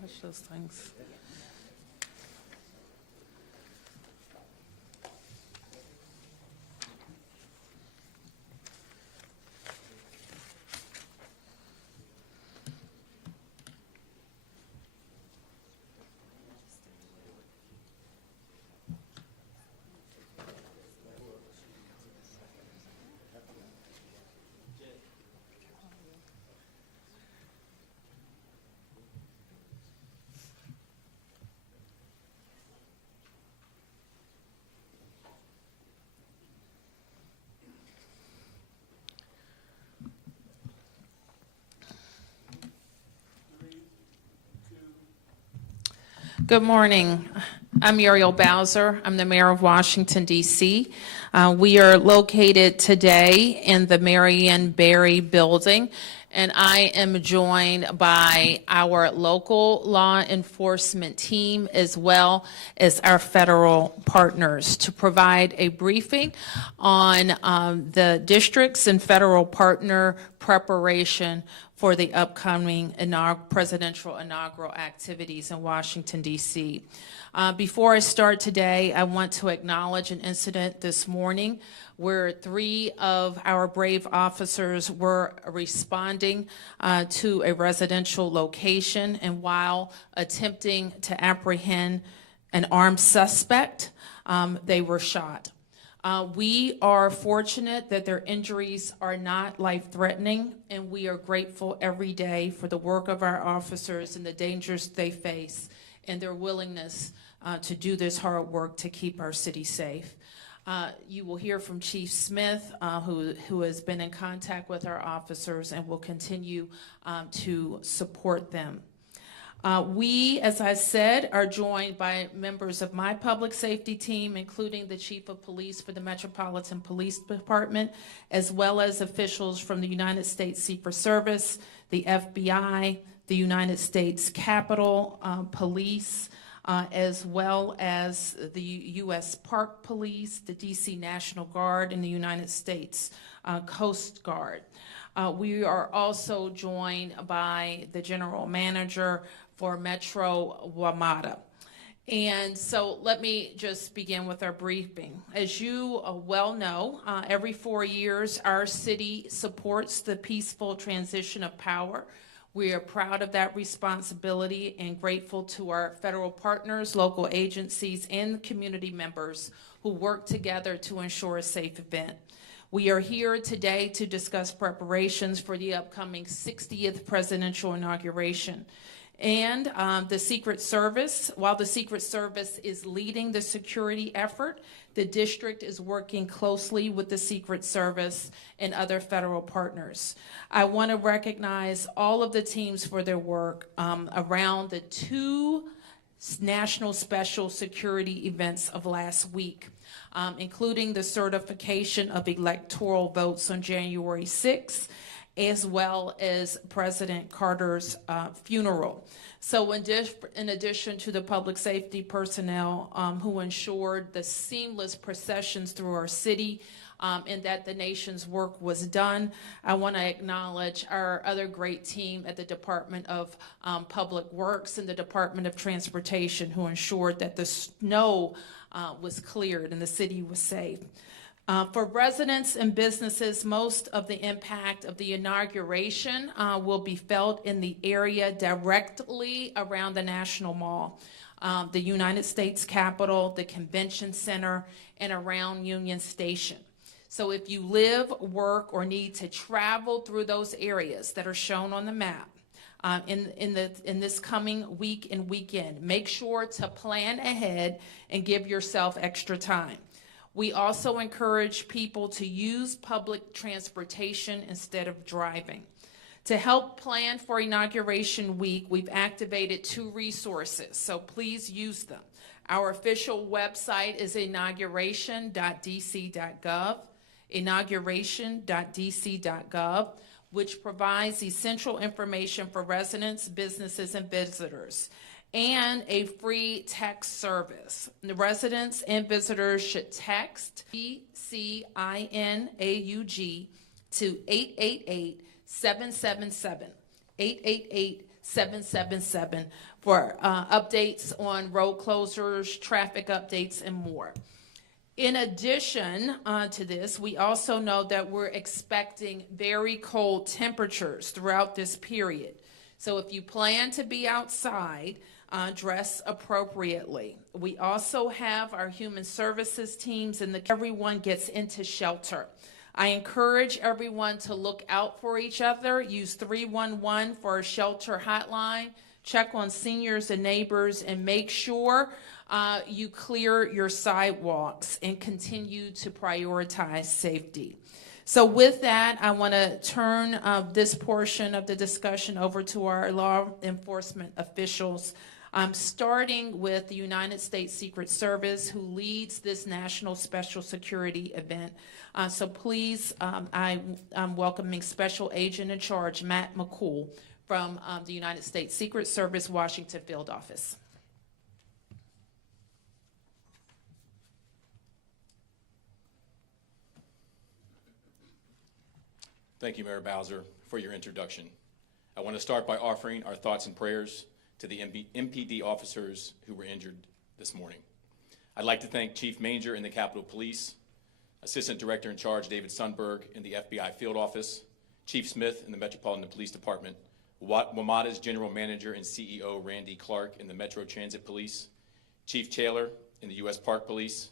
Watch those things. Good morning. I'm Muriel Bowser. I'm the mayor of Washington, D.C. We are located today in the Marion Barry building, and I am joined by our local law enforcement team as well as our federal partners to provide a briefing on the districts and federal partner preparation for the upcoming presidential inaugural activities in Washington, D.C. Before I start today, I want to acknowledge an incident this morning where 3 of our brave officers were responding to a residential location, and while attempting to apprehend an armed suspect, they were shot. We are fortunate that their injuries are not life-threatening, and we are grateful every day for the work of our officers and the dangers they face and their willingness to do this hard work to keep our city safe. You will hear from Chief Smith, who has been in contact with our officers and will continue to support them. We, as I said, are joined by members of my public safety team, including the Chief of Police for the Metropolitan Police Department, as well as officials from the United States Secret Service, the FBI, the United States Capitol Police, as well as the U.S. Park Police, the D.C. National Guard, and the United States Coast Guard. We are also joined by the General Manager for Metro WMATA. And so let me just begin with our briefing. As you well know, every 4 years, our city supports the peaceful transition of power. We are proud of that responsibility and grateful to our federal partners, local agencies, and community members who work together to ensure a safe event. We are here today to discuss preparations for the upcoming 60th presidential inauguration. And the Secret Service, while the Secret Service is leading the security effort, the district is working closely with the Secret Service and other federal partners. I want to recognize all of the teams for their work around the 2 national special security events of last week, including the certification of electoral votes on January 6th, as well as President Carter's funeral. So in addition to the public safety personnel who ensured the seamless processions through our city and that the nation's work was done, I want to acknowledge our other great team at the Department of Public Works and the Department of Transportation who ensured that the snow was cleared and the city was safe. For residents and businesses, most of the impact of the inauguration will be felt in the area directly around the National Mall, the United States Capitol, the Convention Center, and around Union Station. So if you live, work, or need to travel through those areas that are shown on the map in this coming week and weekend, make sure to plan ahead and give yourself extra time. We also encourage people to use public transportation instead of driving. To help plan for Inauguration Week, we've activated 2 resources, so please use them. Our official website is inauguration.dc.gov, inauguration.dc.gov, which provides essential information for residents, businesses, and visitors. and a free text service. The residents and visitors should text PCINAUG to 888-777, 888-777 for updates on road closures, traffic updates, and more. In addition to this, we also know that we're expecting very cold temperatures throughout this period. So if you plan to be outside, dress appropriately. We also have our human services teams and everyone gets into shelter. I encourage everyone to look out for each other. Use 311 for a shelter hotline. Check on seniors and neighbors and make sure you clear your sidewalks and continue to prioritize safety. So with that, I want to turn this portion of the discussion over to our law enforcement officials, starting with the United States Secret Service, who leads this national special security event. So please, I'm welcoming Special Agent in Charge, Matt McCool, from the United States Secret Service, Washington Field Office. Thank you, Mayor Bowser, for your introduction. I want to start by offering our thoughts and prayers to the MPD officers who were injured this morning. I'd like to thank Chief Manger in the Capitol Police, Assistant Director in Charge David Sundberg in the FBI Field Office, Chief Smith in the Metropolitan Police Department, WMATA's General Manager and CEO Randy Clark in the Metro Transit Police, Chief Taylor in the U.S. Park Police,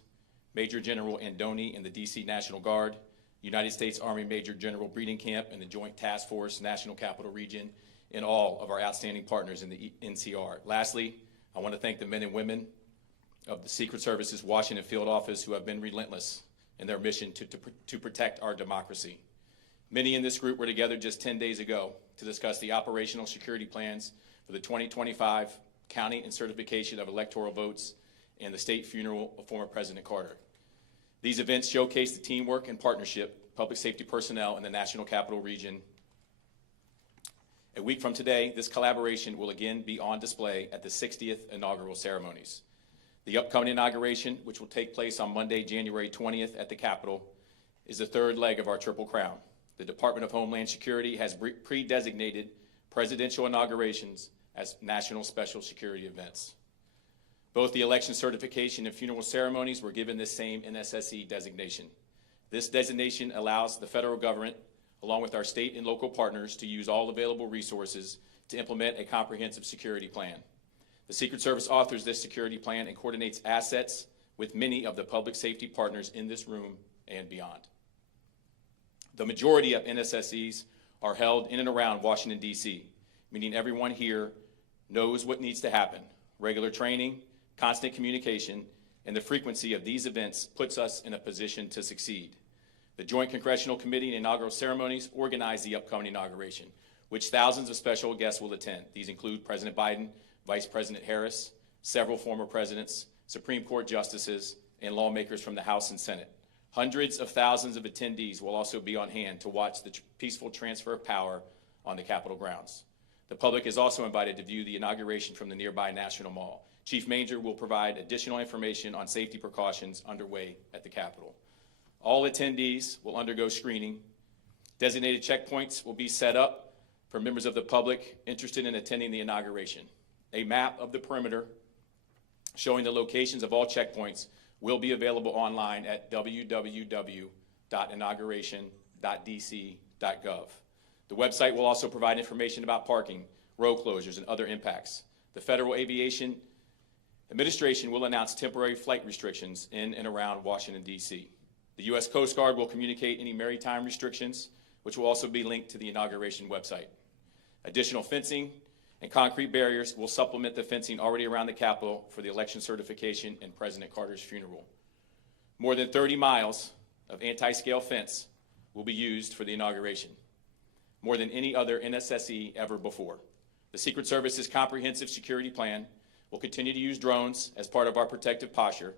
Major General Andoni in the D.C. National Guard, United States Army Major General Breeding Camp in the Joint Task Force National Capital Region, and all of our outstanding partners in the NCR. Lastly, I want to thank the men and women of the Secret Service's Washington Field Office who have been relentless in their mission to protect our democracy. Many in this group were together just 10 days ago to discuss the operational security plans for the 2025 counting and certification of electoral votes and the state funeral of former President Carter. These events showcase the teamwork and partnership, public safety personnel in the National Capital Region. A week from today, this collaboration will again be on display at the 60th inaugural ceremonies. The upcoming inauguration, which will take place on Monday, January 20th at the Capitol, is the third leg of our Triple Crown. The Department of Homeland Security has pre-designated presidential inaugurations as national special security events. Both the election certification and funeral ceremonies were given this same NSSE designation. This designation allows the federal government, along with our state and local partners, to use all available resources to implement a comprehensive security plan. The Secret Service authors this security plan and coordinates assets with many of the public safety partners in this room and beyond. The majority of NSSEs are held in and around Washington, D.C., meaning everyone here knows what needs to happen. Regular training, constant communication, and the frequency of these events puts us in a position to succeed. The Joint Congressional Committee and inaugural ceremonies organize the upcoming inauguration, which thousands of special guests will attend. These include President Biden, Vice President Harris, several former presidents, Supreme Court justices, and lawmakers from the House and Senate. Hundreds of thousands of attendees will also be on hand to watch the peaceful transfer of power on the Capitol grounds. The public is also invited to view the inauguration from the nearby National Mall. Chief Manger will provide additional information on safety precautions underway at the Capitol. All attendees will undergo screening. Designated checkpoints will be set up for members of the public interested in attending the inauguration. A map of the perimeter showing the locations of all checkpoints will be available online at www.inauguration.dc.gov. The website will also provide information about parking, road closures, and other impacts. The Federal Aviation Administration will announce temporary flight restrictions in and around Washington, D.C. The U.S. Coast Guard will communicate any maritime restrictions, which will also be linked to the inauguration website. Additional fencing and concrete barriers will supplement the fencing already around the Capitol for the election certification and President Carter's funeral. More than 30 miles of anti-scale fence will be used for the inauguration, more than any other NSSE ever before. The Secret Service's comprehensive security plan will continue to use drones as part of our protective posture.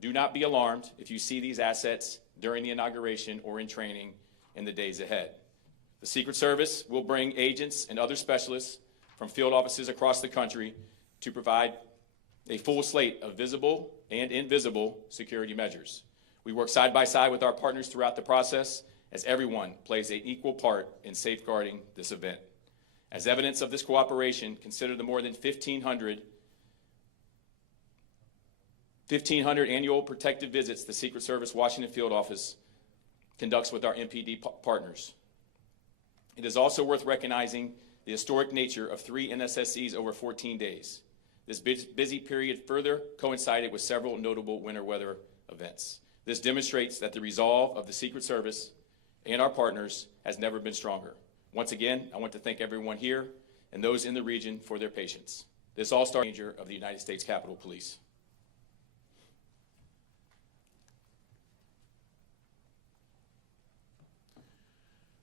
Do not be alarmed if you see these assets during the inauguration or in training in the days ahead. The Secret Service will bring agents and other specialists from field offices across the country to provide a full slate of visible and invisible security measures. We work side by side with our partners throughout the process, as everyone plays an equal part in safeguarding this event. As evidence of this cooperation, consider the more than 1,500 annual protective visits the Secret Service Washington Field Office conducts with our MPD partners. It is also worth recognizing the historic nature of 3 NSSCs over 14 days. This busy period further coincided with several notable winter weather events. This demonstrates that the resolve of the Secret Service and our partners has never been stronger. Once again, I want to thank everyone here and those in the region for their patience. This all started with the danger of the United States Capitol Police.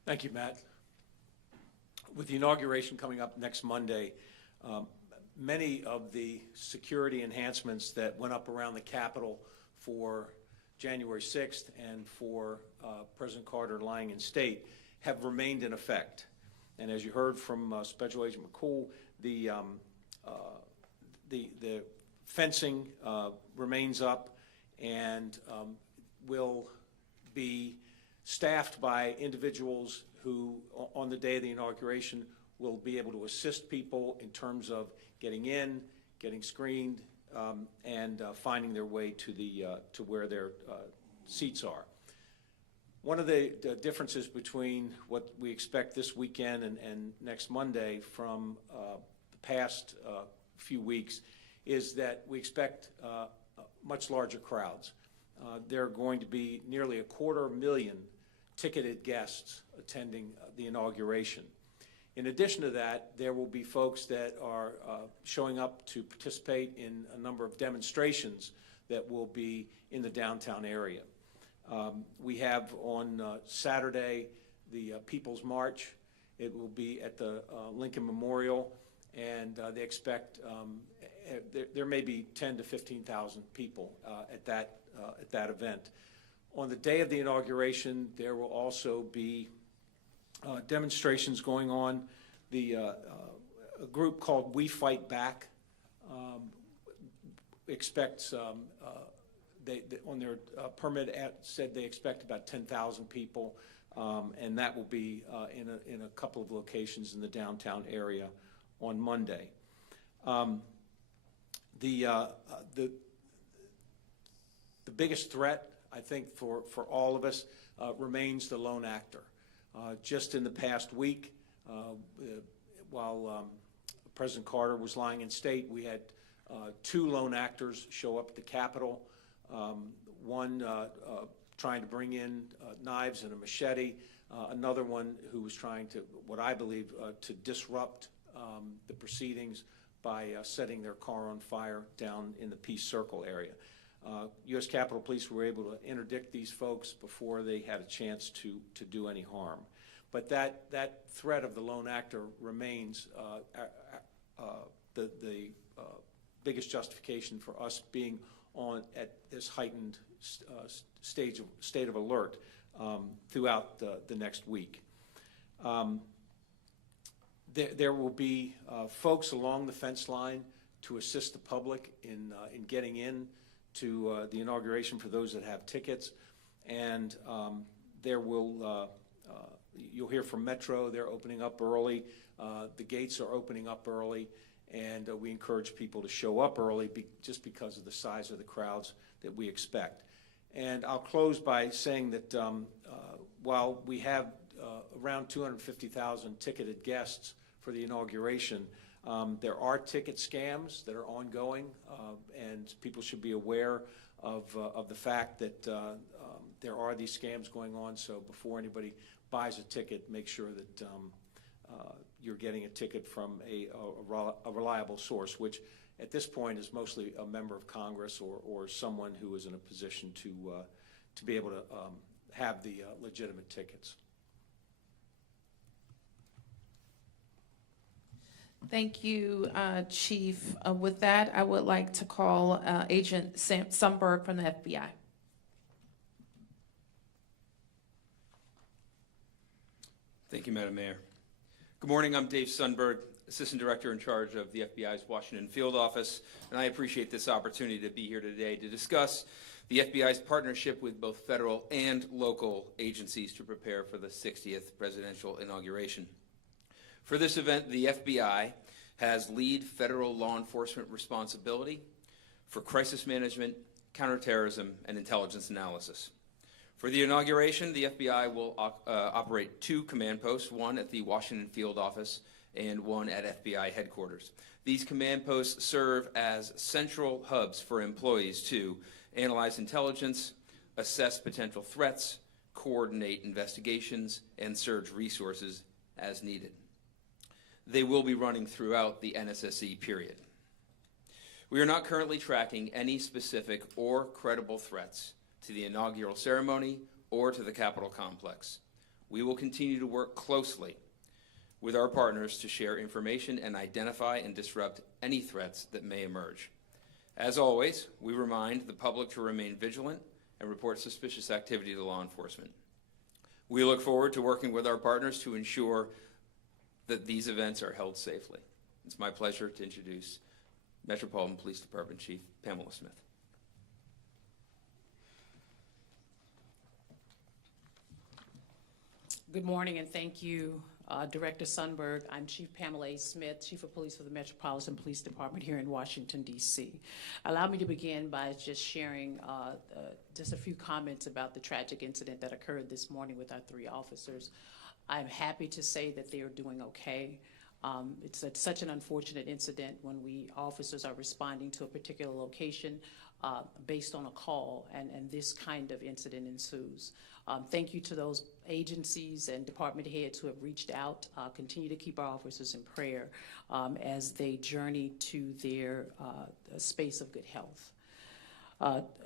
Thank you, Matt. With the inauguration coming up next Monday, many of the security enhancements that went up around the Capitol for January 6th and for President Carter lying in state have remained in effect. And as you heard from Special Agent McCool, the fencing remains up and will be staffed by individuals who, on the day of the inauguration, will be able to assist people in terms of getting in, getting screened, and finding their way to where their seats are. One of the differences between what we expect this weekend and next Monday from the past few weeks is that we expect much larger crowds. There are going to be nearly 250,000 ticketed guests attending the inauguration. In addition to that, there will be folks that are showing up to participate in a number of demonstrations that will be in the downtown area. We have on Saturday the People's March. It will be at the Lincoln Memorial, and they expect there may be 10,000 to 15,000 people at that event. On the day of the inauguration, there will also be demonstrations going on. A group called We Fight Back expects, on their permit said they expect about 10,000 people, and that will be in a couple of locations in the downtown area on Monday. The biggest threat, I think, for all of us remains the lone actor. Just in the past week, while President Carter was lying in state, we had 2 lone actors show up at the Capitol, one trying to bring in knives and a machete, another one who was trying to, what I believe, to disrupt the proceedings by setting their car on fire down in the Peace Circle area. U.S. Capitol Police were able to interdict these folks before they had a chance to do any harm. But that threat of the lone actor remains the biggest justification for us being at this heightened state of alert throughout the next week. There will be folks along the fence line to assist the public in getting in to the inauguration for those that have tickets, and there will you'll hear from Metro. They're opening up early. The gates are opening up early, and we encourage people to show up early just because of the size of the crowds that we expect. And I'll close by saying that while we have around 250,000 ticketed guests for the inauguration, there are ticket scams that are ongoing, and people should be aware of the fact that there are these scams going on. So before anybody buys a ticket, make sure that you're getting a ticket from a reliable source, which at this point is mostly a member of Congress or someone who is in a position to be able to have the legitimate tickets. Thank you, Chief. With that, I would like to call Agent Sundberg from the FBI. Thank you, Madam Mayor. Good morning, I'm Dave Sundberg, Assistant Director in charge of the FBI's Washington Field Office, and I appreciate this opportunity to be here today to discuss the FBI's partnership with both federal and local agencies to prepare for the 60th presidential inauguration. For this event, the FBI has lead federal law enforcement responsibility for crisis management, counterterrorism, and intelligence analysis. For the inauguration, the FBI will operate 2 command posts, one at the Washington Field Office and one at FBI headquarters. These command posts serve as central hubs for employees to analyze intelligence, assess potential threats, coordinate investigations, and surge resources as needed. They will be running throughout the NSSE period. We are not currently tracking any specific or credible threats to the inaugural ceremony or to the Capitol complex. We will continue to work closely with our partners to share information and identify and disrupt any threats that may emerge. As always, we remind the public to remain vigilant and report suspicious activity to law enforcement. We look forward to working with our partners to ensure that these events are held safely. It's my pleasure to introduce Metropolitan Police Department Chief Pamela Smith. Good morning, and thank you, Director Sundberg. I'm Chief Pamela A. Smith, Chief of Police for the Metropolitan Police Department here in Washington, D.C. Allow me to begin by just sharing just a few comments about the tragic incident that occurred this morning with our 3 officers. I'm happy to say that they are doing okay. It's such an unfortunate incident when officers are responding to a particular location based on a call, and this kind of incident ensues. Thank you to those agencies and department heads who have reached out. Continue to keep our officers in prayer as they journey to their space of good health.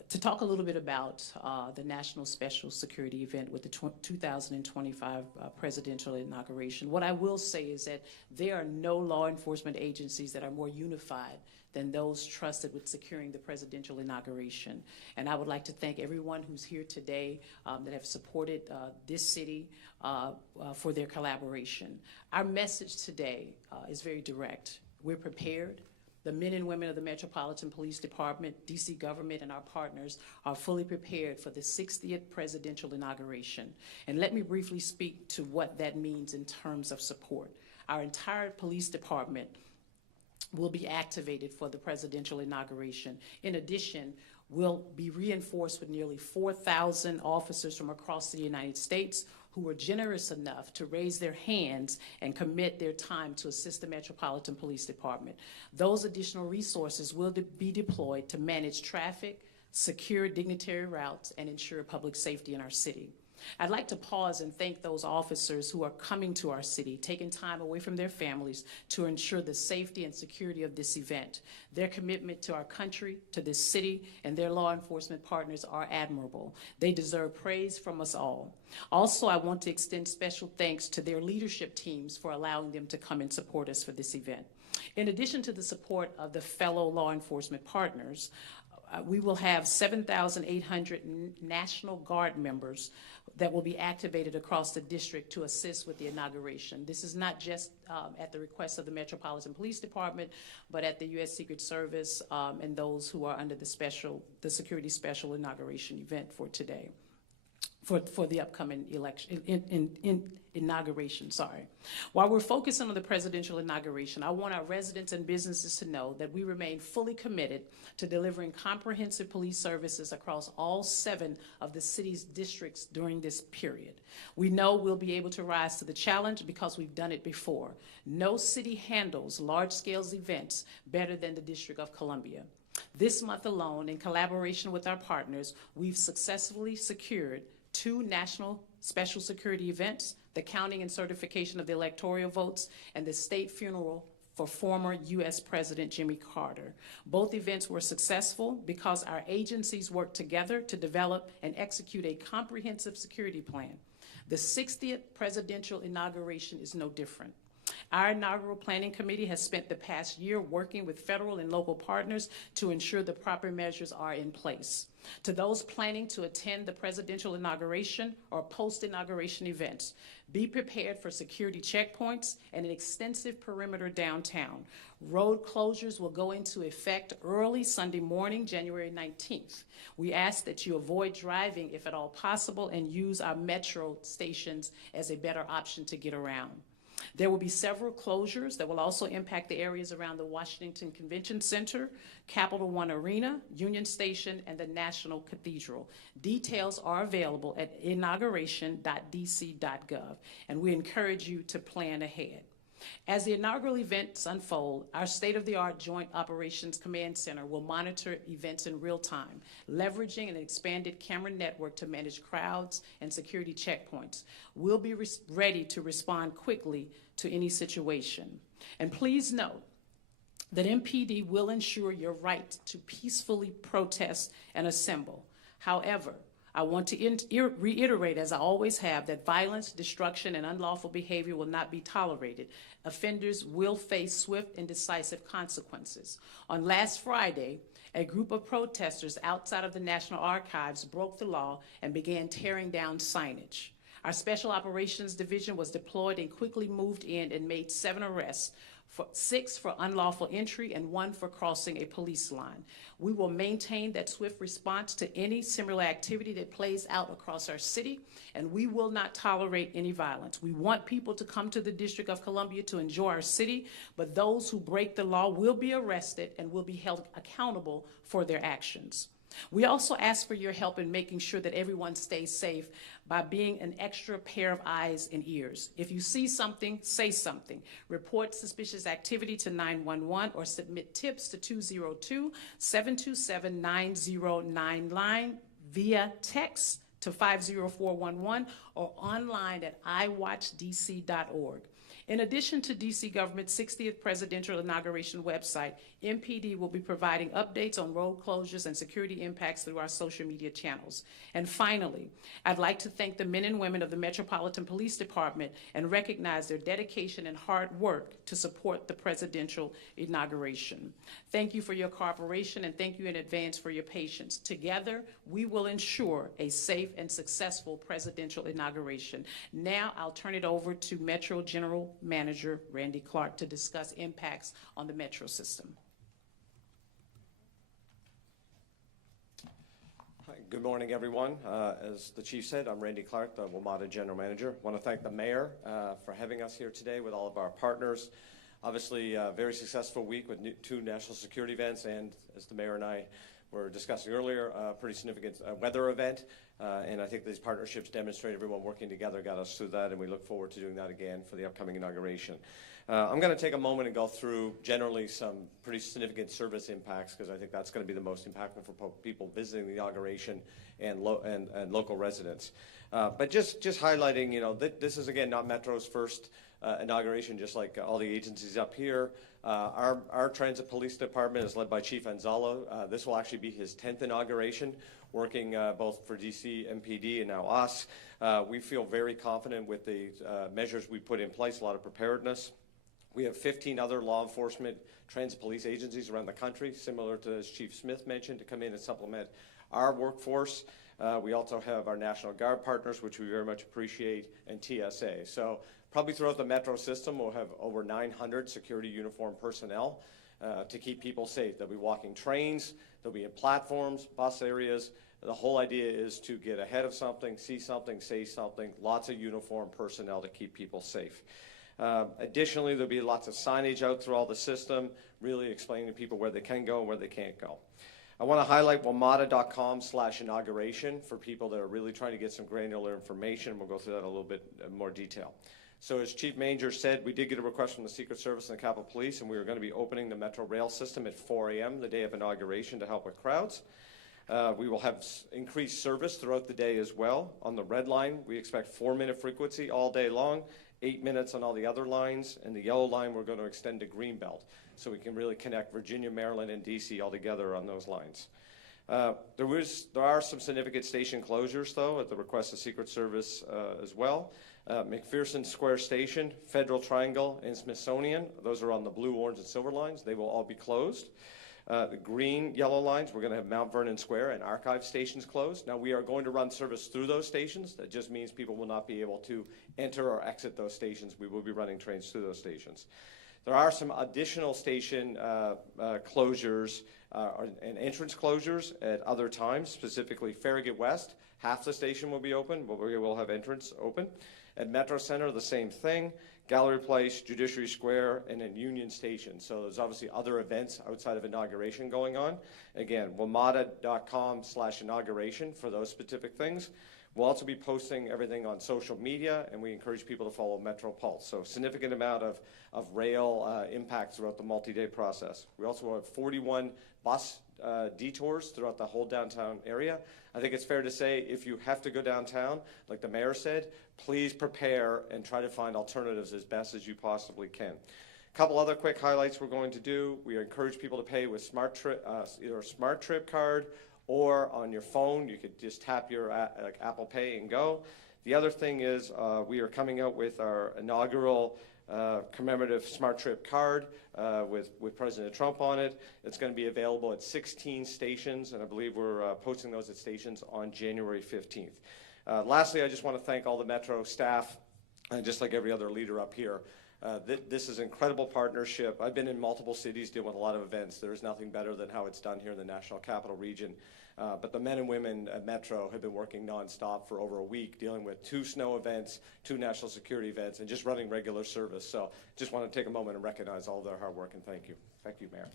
To talk a little bit about the National Special Security event with the 2025 presidential inauguration, what I will say is that there are no law enforcement agencies that are more unified than those trusted with securing the presidential inauguration. And I would like to thank everyone who's here today that have supported this city for their collaboration. Our message today is very direct. We're prepared. The men and women of the Metropolitan Police Department, DC government, and our partners are fully prepared for the 60th presidential inauguration. And let me briefly speak to what that means in terms of support. Our entire police department will be activated for the presidential inauguration. In addition, we'll be reinforced with nearly 4,000 officers from across the United States who were generous enough to raise their hands and commit their time to assist the Metropolitan Police Department. Those additional resources will be deployed to manage traffic, secure dignitary routes, and ensure public safety in our city. I'd like to pause and thank those officers who are coming to our city, taking time away from their families to ensure the safety and security of this event. Their commitment to our country, to this city, and their law enforcement partners are admirable. They deserve praise from us all. Also, I want to extend special thanks to their leadership teams for allowing them to come and support us for this event. In addition to the support of the fellow law enforcement partners, we will have 7,800 National Guard members that will be activated across the district to assist with the inauguration. This is not just at the request of the Metropolitan Police Department, but at the U.S. Secret Service and those who are under the Security Special Inauguration event for today. For the upcoming inauguration. While we're focusing on the presidential inauguration, I want our residents and businesses to know that we remain fully committed to delivering comprehensive police services across all 7 of the city's districts during this period. We know we'll be able to rise to the challenge because we've done it before. No city handles large-scale events better than the District of Columbia. This month alone, in collaboration with our partners, we've successfully secured 2 national special security events, the counting and certification of the electoral votes, and the state funeral for former U.S. President Jimmy Carter. Both events were successful because our agencies worked together to develop and execute a comprehensive security plan. The 60th presidential inauguration is no different. Our inaugural planning committee has spent the past year working with federal and local partners to ensure the proper measures are in place. To those planning to attend the presidential inauguration or post-inauguration events, be prepared for security checkpoints and an extensive perimeter downtown. Road closures will go into effect early Sunday morning, January 19th. We ask that you avoid driving if at all possible and use our metro stations as a better option to get around. There will be several closures that will also impact the areas around the Washington Convention Center, Capital One Arena, Union Station, and the National Cathedral. Details are available at inauguration.dc.gov, and we encourage you to plan ahead. As the inaugural events unfold, our state-of-the-art Joint Operations Command Center will monitor events in real time, leveraging an expanded camera network to manage crowds and security checkpoints. We'll be ready to respond quickly to any situation. And please note that MPD will ensure your right to peacefully protest and assemble. However, I want to reiterate, as I always have, that violence, destruction, and unlawful behavior will not be tolerated. Offenders will face swift and decisive consequences. On last Friday, a group of protesters outside of the National Archives broke the law and began tearing down signage. Our Special Operations Division was deployed and quickly moved in and made 7 arrests, 6 for unlawful entry and 1 for crossing a police line. We will maintain that swift response to any similar activity that plays out across our city, and we will not tolerate any violence. We want people to come to the District of Columbia to enjoy our city, but those who break the law will be arrested and will be held accountable for their actions. We also ask for your help in making sure that everyone stays safe by being an extra pair of eyes and ears. If you see something, say something. Report suspicious activity to 911 or submit tips to 202-727-9099 via text to 50411 or online at iwatchdc.org. In addition to DC government's 60th presidential inauguration website, MPD will be providing updates on road closures and security impacts through our social media channels. And finally, I'd like to thank the men and women of the Metropolitan Police Department and recognize their dedication and hard work to support the presidential inauguration. Thank you for your cooperation, and thank you in advance for your patience. Together, we will ensure a safe and successful presidential inauguration. Now, I'll turn it over to Metro General Manager Randy Clark to discuss impacts on the Metro system. Hi, good morning, everyone. As the Chief said, I'm Randy Clark, the WMATA General Manager. I want to thank the Mayor for having us here today with all of our partners. Obviously, a very successful week with 2 national security events, and as the Mayor and I were discussing earlier, a pretty significant weather event. And I think these partnerships demonstrate everyone working together got us through that, and we look forward to doing that again for the upcoming inauguration. I'm going to take a moment and go through generally some pretty significant service impacts, because I think that's going to be the most impactful for people visiting the inauguration and local residents. But just highlighting, you know, this is, again, not Metro's first inauguration, just like all the agencies up here. Our Transit Police Department is led by Chief Anzalo. This will actually be his 10th inauguration, working both for DC, MPD, and now us. We feel very confident with the measures we put in place, a lot of preparedness. We have 15 other law enforcement transit police agencies around the country, similar to, as Chief Smith mentioned, to come in and supplement our workforce. We also have our National Guard partners, which we very much appreciate, and TSA. So probably throughout the Metro system, we'll have over 900 security uniform personnel to keep people safe. They'll be walking trains, they'll be in platforms, bus areas. The whole idea is to get ahead of something, see something, say something, lots of uniform personnel to keep people safe. Additionally, there'll be lots of signage out through all the system, really explaining to people where they can go and where they can't go. I want to highlight WMATA.com/inauguration for people that are really trying to get some granular information. We'll go through that in a little bit more detail. So as Chief Manger said, we did get a request from the Secret Service and the Capitol Police, and we are going to be opening the Metro Rail system at 4 a.m. the day of inauguration to help with crowds. We will have increased service throughout the day as well. On the red line, we expect 4-minute frequency all day long, 8 minutes on all the other lines, and the yellow line we're going to extend to Greenbelt, so we can really connect Virginia, Maryland, and DC all together on those lines. There are some significant station closures, though, at the request of Secret Service as well. McPherson Square Station, Federal Triangle, and Smithsonian. Those are on the blue, orange, and silver lines. They will all be closed. The green, yellow lines, we're going to have Mount Vernon Square and Archive stations closed. Now, we are going to run service through those stations. That just means people will not be able to enter or exit those stations. We will be running trains through those stations. There are some additional station closures and entrance closures at other times, specifically Farragut West. Half the station will be open, but we will have entrance open. At Metro Center, the same thing. Gallery Place, Judiciary Square, and then Union Station. So there's obviously other events outside of inauguration going on. Again, WMATA.com/inauguration for those specific things. We'll also be posting everything on social media, and we encourage people to follow Metro Pulse. So significant amount of rail impact throughout the multi-day process. We also have 41 bus detours throughout the whole downtown area. I think it's fair to say if you have to go downtown, like the mayor said, please prepare and try to find alternatives as best as you possibly can. A couple other quick highlights we're going to do. We encourage people to pay with either a Smart Trip card or on your phone. You could just tap your like Apple Pay and go. The other thing is we are coming out with our inaugural commemorative Smart Trip card with President Trump on it. It's going to be available at 16 stations, and I believe we're posting those at stations on January 15th. Lastly, I just want to thank all the Metro staff, just like every other leader up here. This is an incredible partnership. I've been in multiple cities dealing with a lot of events. There is nothing better than how it's done here in the National Capital Region. But the men and women at Metro have been working nonstop for over a week, dealing with 2 snow events, 2 national security events, and just running regular service. So just want to take a moment and recognize all their hard work, and thank you. Thank you, Mayor.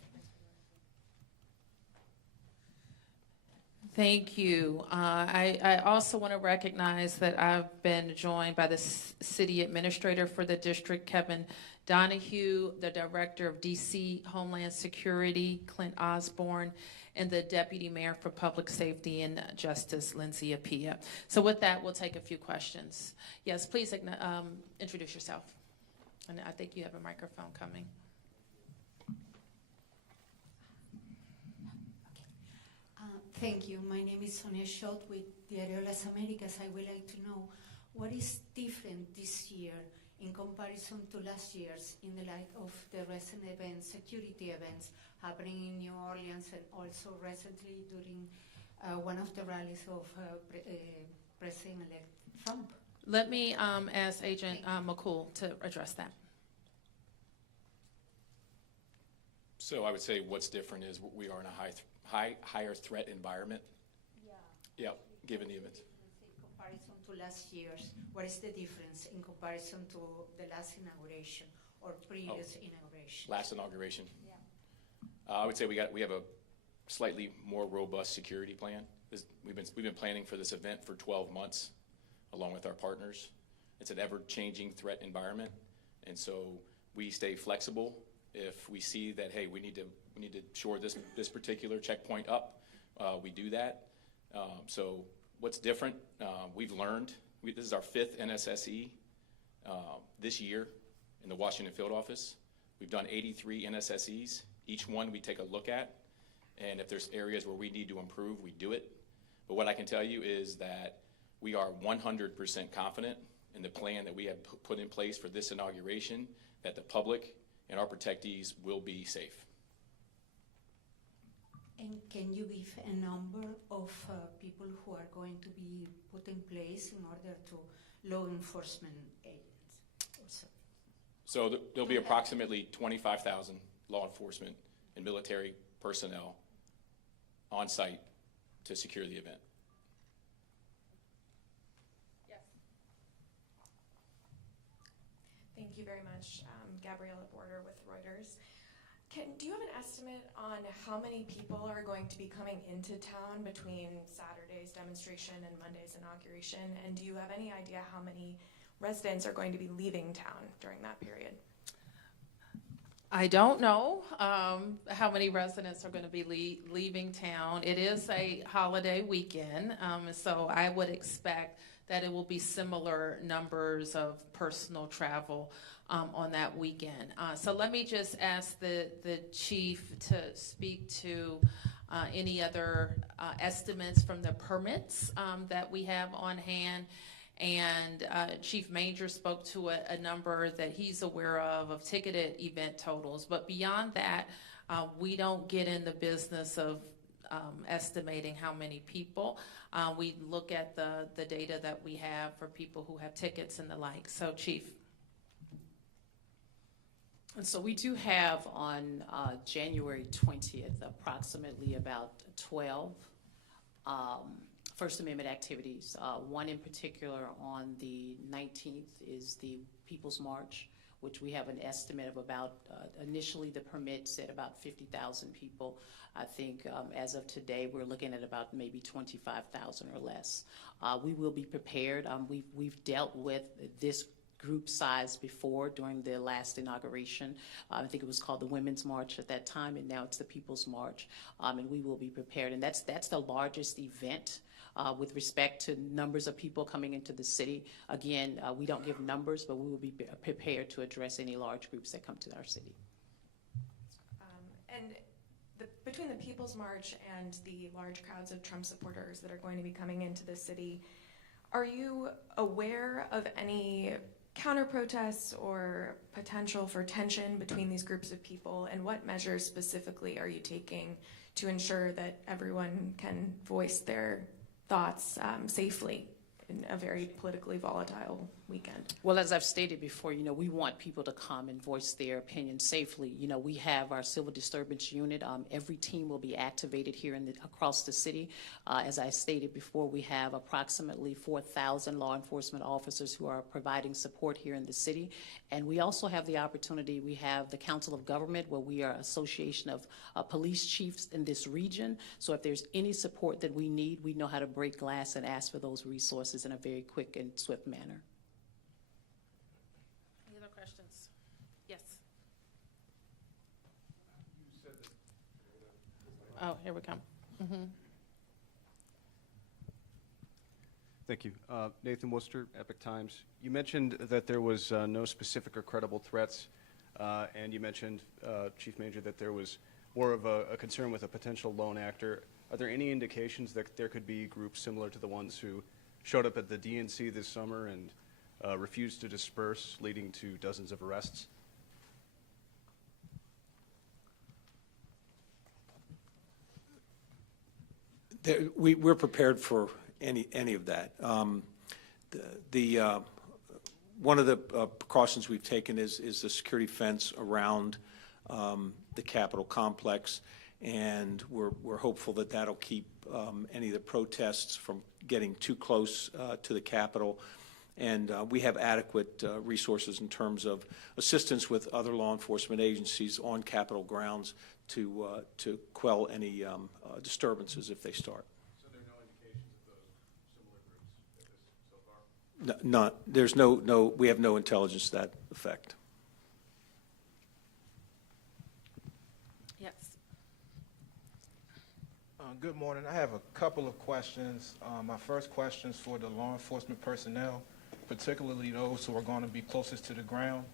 Thank you. I also want to recognize that I've been joined by the city administrator for the district, Kevin Donahue, the director of DC Homeland Security, Clint Osborne, and the deputy mayor for public safety and justice, Lindsay Apia. So with that, we'll take a few questions. Yes, please introduce yourself. And I think you have a microphone coming. Thank you. My name is Sonia Schott with Diario Las Americas. I would like to know what is different this year in comparison to last year's in the light of the recent events, security events happening in New Orleans and also recently during one of the rallies of President-elect Trump. Let me ask Agent McCool to address that. So I would say what's different is we are in a higher threat environment. Yeah, given the events. In comparison to last year's, what is the difference in comparison to the last inauguration or previous inauguration? Last inauguration. Yeah. I would say we have a slightly more robust security plan. We've been planning for this event for 12 months, along with our partners. It's an ever-changing threat environment, and so we stay flexible. If we see that, hey, we need to shore this particular checkpoint up, we do that. So what's different? We've learned. This is our 5th NSSE this year in the Washington field office. We've done 83 NSSEs. Each one we take a look at, and if there's areas where we need to improve, we do it. But what I can tell you is that we are 100% confident in the plan that we have put in place for this inauguration, that the public and our protectees will be safe. And can you give a number of people who are going to be put in place in order to law enforcement agents also? So there'll be approximately 25,000 law enforcement and military personnel on site to secure the event. Yes. Thank you very much. Gabriella Border with Reuters. Do you have an estimate on how many people are going to be coming into town between Saturday's demonstration and Monday's inauguration? And do you have any idea how many residents are going to be leaving town during that period? I don't know how many residents are going to be leaving town. It is a holiday weekend, so I would expect that it will be similar numbers of personal travel on that weekend. So let me just ask the chief to speak to any other estimates from the permits that we have on hand. And Chief Major spoke to a number that he's aware of ticketed event totals. But beyond that, we don't get in the business of estimating how many people. We look at the data that we have for people who have tickets and the like. So, Chief. And so we do have on January 20th approximately about 12 First Amendment activities. One in particular on the 19th is the People's March, which we have an estimate of about, initially the permit said about 50,000 people. I think as of today, we're looking at about maybe 25,000 or less. We will be prepared. We've dealt with this group size before during the last inauguration. I think it was called the Women's March at that time, and now it's the People's March. And we will be prepared. And that's the largest event with respect to numbers of people coming into the city. Again, we don't give numbers, but we will be prepared to address any large groups that come to our city. And between the People's March and the large crowds of Trump supporters that are going to be coming into the city, are you aware of any counter-protests or potential for tension between these groups of people, and what measures specifically are you taking to ensure that everyone can voice their thoughts safely in a very politically volatile weekend? Well, as I've stated before, we want people to come and voice their opinion safely. We have our civil disturbance unit. Every team will be activated here across the city. As I stated before, we have approximately 4,000 law enforcement officers who are providing support here in the city. And we also have the opportunity, we have the Council of Government, where we are an association of police chiefs in this region. So if there's any support that we need, we know how to break glass and ask for those resources in a very quick and swift manner. Any other questions? Yes. Oh, here we come. Thank you. Nathan Worcester, Epic Times. You mentioned that there was no specific or credible threats, and you mentioned, Chief Major, that there was more of a concern with a potential lone actor. Are there any indications that there could be groups similar to the ones who showed up at the DNC this summer and refused to disperse, leading to dozens of arrests? We're prepared for any of that. One of the precautions we've taken is the security fence around the Capitol complex, and we're hopeful that that'll keep any of the protests from getting too close to the Capitol. And we have adequate resources in terms of assistance with other law enforcement agencies on Capitol grounds to quell any disturbances if they start. So there are no indications of those similar groups so far? No, there's no. We have no intelligence to that effect. Yes. Good morning. I have a couple of questions. My first question is for the law enforcement personnel, particularly those who are going to be closest to the ground.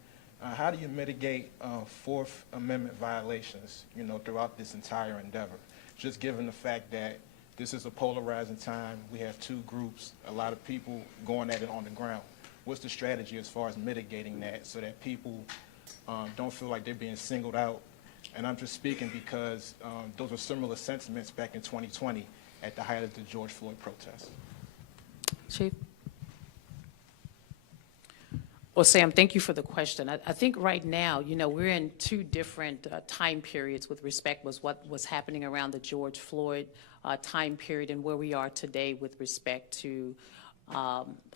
How do you mitigate Fourth Amendment violations, throughout this entire endeavor? Just given the fact that this is a polarizing time, we have two groups, a lot of people going at it on the ground. What's the strategy as far as mitigating that so that people don't feel like they're being singled out? And I'm just speaking because those were similar sentiments back in 2020 at the height of the George Floyd protests. Chief. Well, Sam, thank you for the question. I think right now, we're in two different time periods with respect with what was happening around the George Floyd time period and where we are today with respect to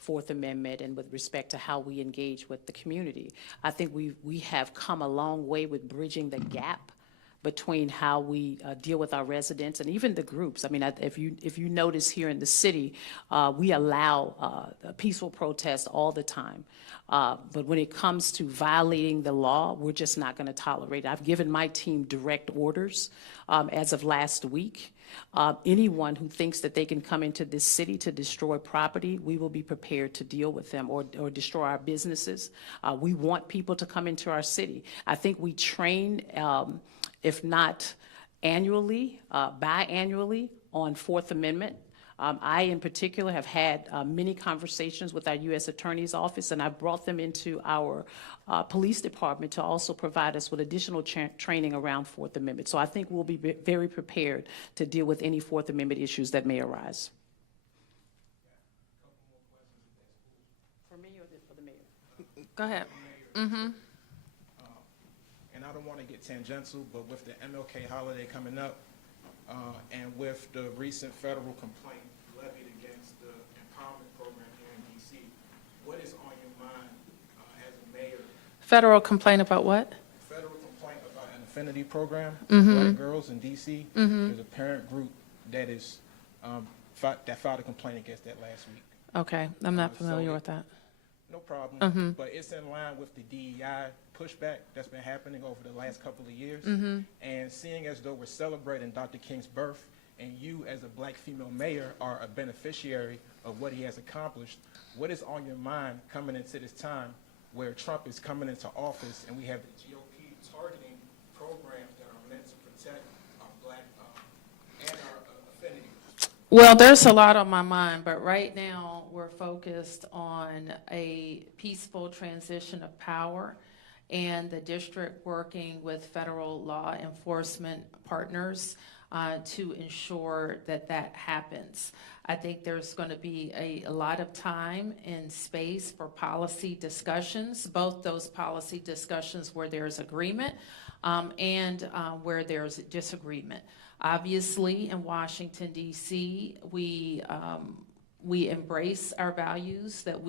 Fourth Amendment and with respect to how we engage with the community. I think we have come a long way with bridging the gap between how we deal with our residents and even the groups. I mean, if you notice here in the city, we allow peaceful protests all the time. But when it comes to violating the law, we're just not going to tolerate it. I've given my team direct orders as of last week. Anyone who thinks that they can come into this city to destroy property, we will be prepared to deal with them or destroy our businesses. We want people to come into our city. I think we train, if not annually, biannually on Fourth Amendment. I, in particular, have had many conversations with our U.S. Attorney's Office, and I brought them into our police department to also provide us with additional training around Fourth Amendment. So I think we'll be very prepared to deal with any Fourth Amendment issues that may arise. For me or for the mayor? Go ahead. And I don't want to get tangential, but with the MLK holiday coming up, and with the recent federal complaint levied against the empowerment program here in D.C., what is on your mind as a mayor? Federal complaint about what? Federal complaint about an affinity program for black girls in D.C. There's a parent group that is that filed a complaint against that last week. Okay, I'm not familiar with that. No problem. But it's in line with the DEI pushback that's been happening over the last couple of years. And seeing as though we're celebrating Dr. King's birth, and you as a black female mayor are a beneficiary of what he has accomplished, what is on your mind coming into this time where Trump is coming into office and we have the GOP targeting programs that are meant to protect our black and our affinity? Well, there's a lot on my mind, but right now we're focused on a peaceful transition of power and the district working with federal law enforcement partners to ensure that that happens. I think there's going to be a lot of time and space for policy discussions, both those policy discussions where there's agreement and where there's disagreement. Obviously, in Washington, D.C., we embrace our values that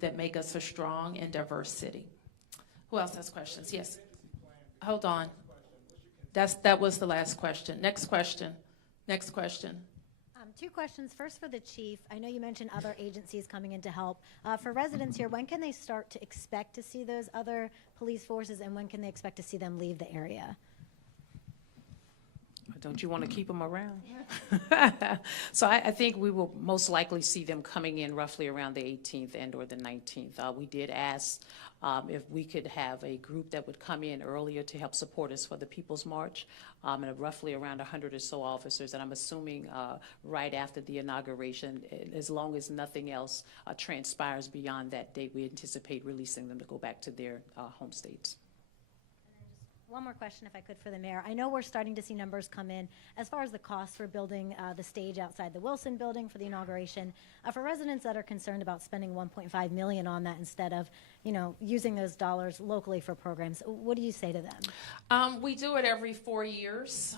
that make us a strong and diverse city. Who else has questions? Yes. Hold on. That was the last question. Next question. Next question. Two questions. First for the chief. I know you mentioned other agencies coming in to help. For residents here, when can they start to expect to see those other police forces, and when can they expect to see them leave the area? Don't you want to keep them around? So I think we will most likely see them coming in roughly around the 18th and or the 19th. We did ask if we could have a group that would come in earlier to help support us for the People's March, and roughly around 100 or so officers. And I'm assuming right after the inauguration, as long as nothing else transpires beyond that date, we anticipate releasing them to go back to their home states. One more question, if I could, for the mayor. I know we're starting to see numbers come in as far as the cost for building the stage outside the Wilson building for the inauguration. For residents that are concerned about spending $1.5 million on that instead of, using those dollars locally for programs, what do you say to them? We do it every 4 years.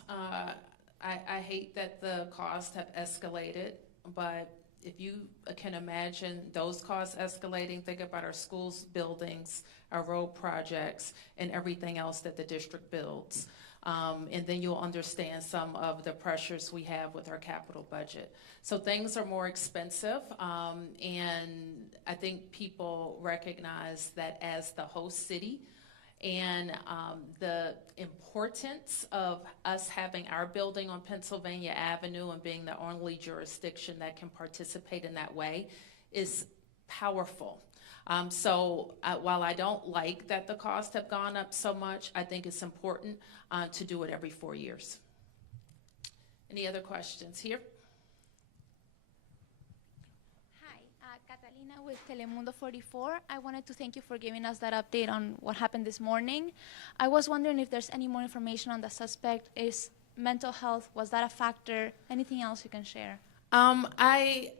I hate that the costs have escalated, but if you can imagine those costs escalating, think about our schools, buildings, our road projects, and everything else that the district builds. And then you'll understand some of the pressures we have with our capital budget. So things are more expensive, and I think people recognize that as the host city, and the importance of us having our building on Pennsylvania Avenue and being the only jurisdiction that can participate in that way is powerful. So while I don't like that the costs have gone up so much, I think it's important to do it every 4 years. Any other questions here? Catalina with Telemundo 44. I wanted to thank you for giving us that update on what happened this morning. I was wondering if there's any more information on the suspect. Is mental health, was that a factor? Anything else you can share? I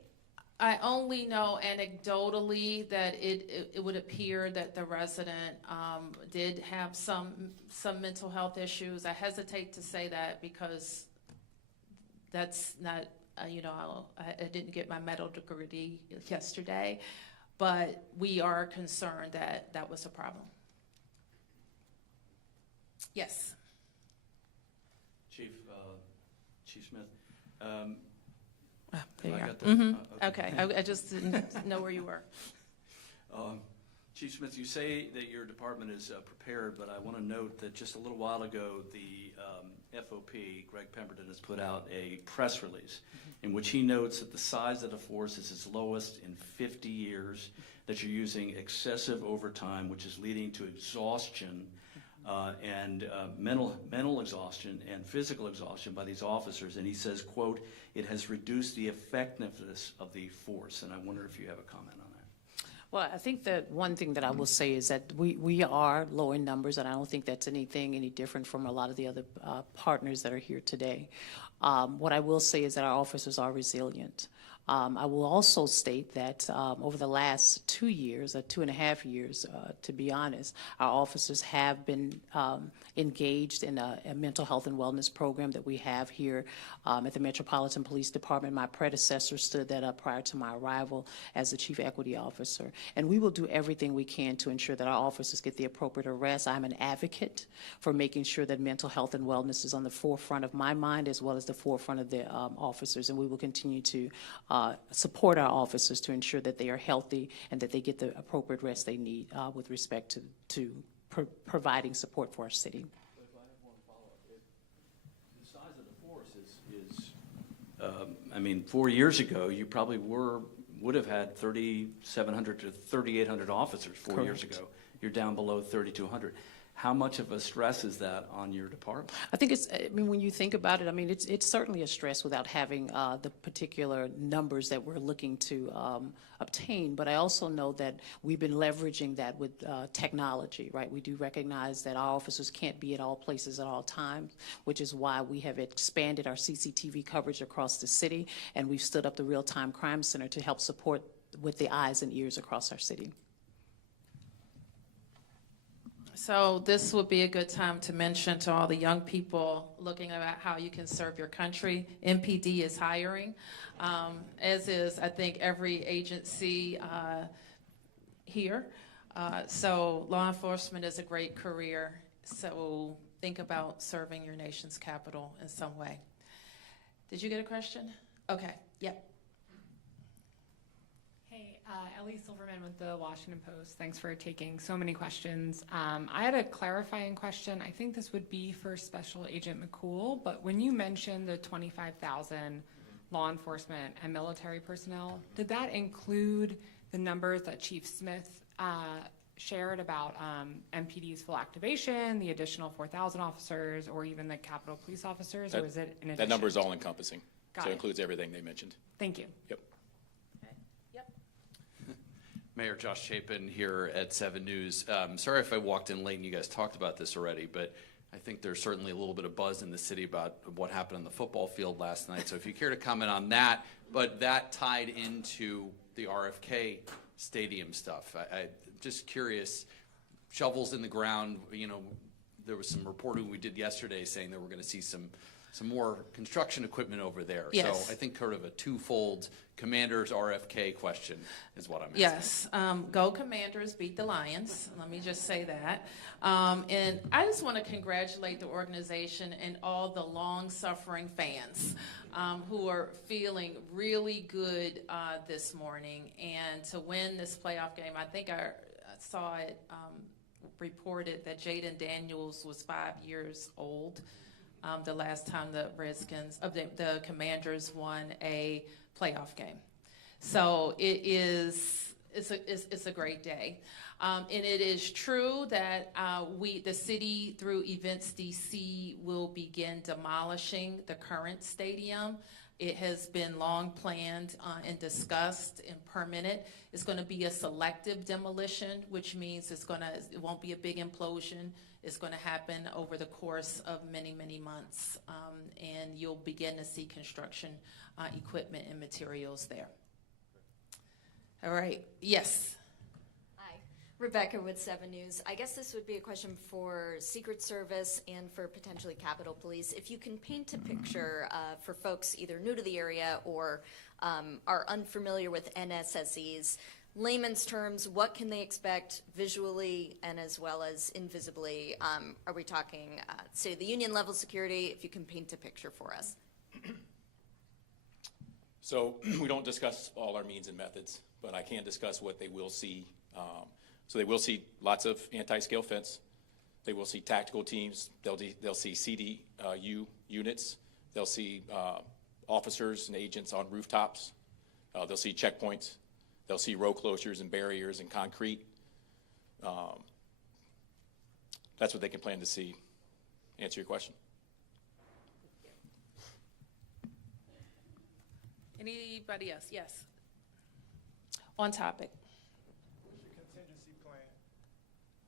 only know anecdotally that it would appear that the resident did have some mental health issues. I hesitate to say that because that's not, I didn't get my medical degree yesterday, but we are concerned that that was a problem. Yes. Chief Smith. There you I are. got the- Okay, I just didn't know where you were. Chief Smith, you say that your department is prepared, but I want to note that just a little while ago, the FOP, Greg Pemberton, has put out a press release in which he notes that the size of the force is its lowest in 50 years, that you're using excessive overtime, which is leading to exhaustion and mental exhaustion and physical exhaustion by these officers. And he says, quote, "It has reduced the effectiveness of the force." And I wonder if you have a comment on that. Well, I think that one thing that I will say is that we are low in numbers, and I don't think that's any different from a lot of the other partners that are here today. What I will say is that our officers are resilient. I will also state that over the last 2 years, or 2.5 years, to be honest, our officers have been engaged in a mental health and wellness program that we have here at the Metropolitan Police Department. My predecessor stood that up prior to my arrival as the Chief Equity Officer. And we will do everything we can to ensure that our officers get the appropriate arrest. I'm an advocate for making sure that mental health and wellness is on the forefront of my mind as well as the forefront of the officers. And we will continue to support our officers to ensure that they are healthy and that they get the appropriate rest they need with respect to providing support for our city. But if I have one follow-up, the size of the force is I mean, 4 years ago, you probably would have had 3,700 to 3,800 officers 4 years Correct. ago. You're down below 3,200. How much of a stress is that on your department? I think when you think about it, I mean, it's certainly a stress without having the particular numbers that we're looking to obtain. But I also know that we've been leveraging that with technology, right? We do recognize that our officers can't be at all places at all times, which is why we have expanded our CCTV coverage across the city, and we've stood up the Real-Time Crime Center to help support with the eyes and ears across our city. So this would be a good time to mention to all the young people looking at how you can serve your country. MPD is hiring, as is, I think, every agency here. So law enforcement is a great career. So think about serving your nation's capital in some way. Did you get a question? Okay, yep. Ellie Silverman with the Washington Post. Thanks for taking so many questions. I had a clarifying question. I think this would be for Special Agent McCool, but when you mentioned the 25,000 law enforcement and military personnel, did that include the numbers that Chief Smith shared about MPD's full activation, the additional 4,000 officers, or even the Capitol Police officers, or is it in addition? That number is all encompassing. Got So it. it includes everything they mentioned. Thank you. Yep. Mayor Josh Chapin here at 7 News. Sorry if I walked in late and you guys talked about this already, but I think there's certainly a little bit of buzz in the city about what happened on the football field last night. So if you care to comment on that, but that tied into the RFK Stadium stuff. I'm just curious, shovels in the ground, you know, there was some reporting we did yesterday saying that we're going to see some more construction equipment over there. Yes. So I think sort of a twofold Commanders RFK question is what I'm asking. Yes, go Commanders, beat the Lions. Let me just say that. And I just want to congratulate the organization and all the long-suffering fans who are feeling really good this morning. And to win this playoff game, I think I saw it reported that Jaden Daniels was 5 years old the last time the the Commanders won a playoff game. So it's a great day. And it is true that the city, through Events DC, will begin demolishing the current stadium. It has been long planned and discussed and permitted. It's going to be a selective demolition, which means it won't be a big implosion. It's going to happen over the course of many, many months, and you'll begin to see construction equipment and materials there. All right. Yes. Hi, Rebecca with 7 News. I guess this would be a question for Secret Service and for potentially Capitol Police. If you can paint a picture for folks either new to the area or are unfamiliar with NSSEs, layman's terms, what can they expect visually and as well as invisibly? Are we talking State of the Union level security? If you can paint a picture for us. So we don't discuss all our means and methods, but I can discuss what they will see. So they will see lots of anti-scale fence. They will see tactical teams. They'll see CDU units. They'll see officers and agents on rooftops. They'll see checkpoints. They'll see road closures and barriers and concrete. that's what they can plan to see. Answer your question. Anybody else? Yes. On topic. What's your contingency plan?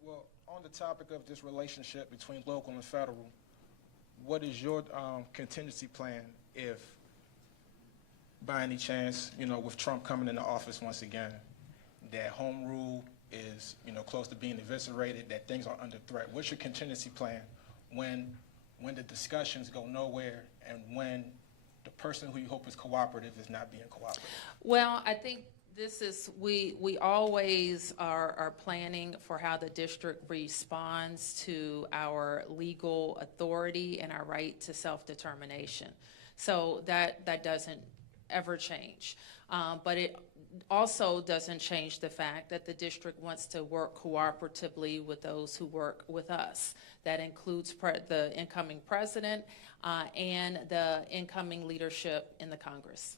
Well, on the topic of this relationship between local and federal, what is your contingency plan if, by any chance, with Trump coming into office once again, that home rule is, close to being eviscerated, that things are under threat? What's your contingency plan when the discussions go nowhere and when the person who you hope is cooperative is not being cooperative? Well, I think this is, we always are planning for how the district responds to our legal authority and our right to self-determination. So that doesn't ever change. But it also doesn't change the fact that the district wants to work cooperatively with those who work with us. That includes the incoming president and the incoming leadership in the Congress.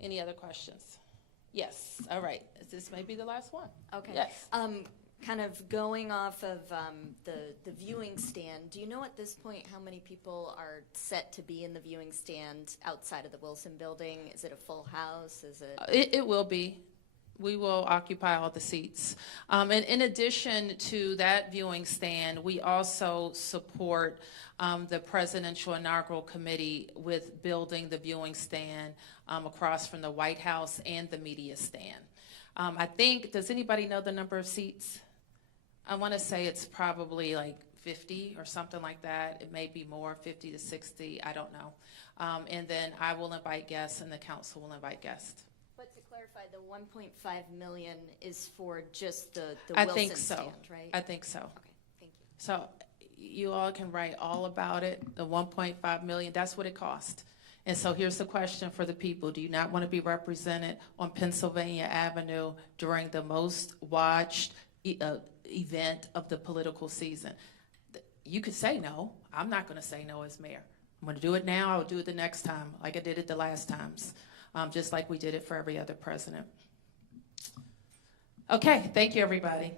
Any other questions? Yes, all right. This may be the last one. Okay. Yes. Kind of going off of the viewing stand, do you know at this point how many people are set to be in the viewing stand outside of the Wilson building? Is it a full house? Is it? It will be. We will occupy all the seats. And in addition to that viewing stand, we also support the Presidential Inaugural Committee with building the viewing stand across from the White House and the media stand. I think, does anybody know the number of seats? I want to say it's probably like 50 or something like that. It may be more, 50 to 60, I don't know. And then I will invite guests and the council will invite guests. But to clarify, the 1.5 million is for just the I Wilson think so. stand, right? I think so. Okay, thank you. So you all can write all about it, the 1.5 million, that's what it cost. And so here's the question for the people. Do you not want to be represented on Pennsylvania Avenue during the most watched event of the political season? You could say no. I'm not going to say no as mayor. I'm going to do it now. I'll do it the next time like I did it the last times, just like we did it for every other president. Okay, thank you, everybody.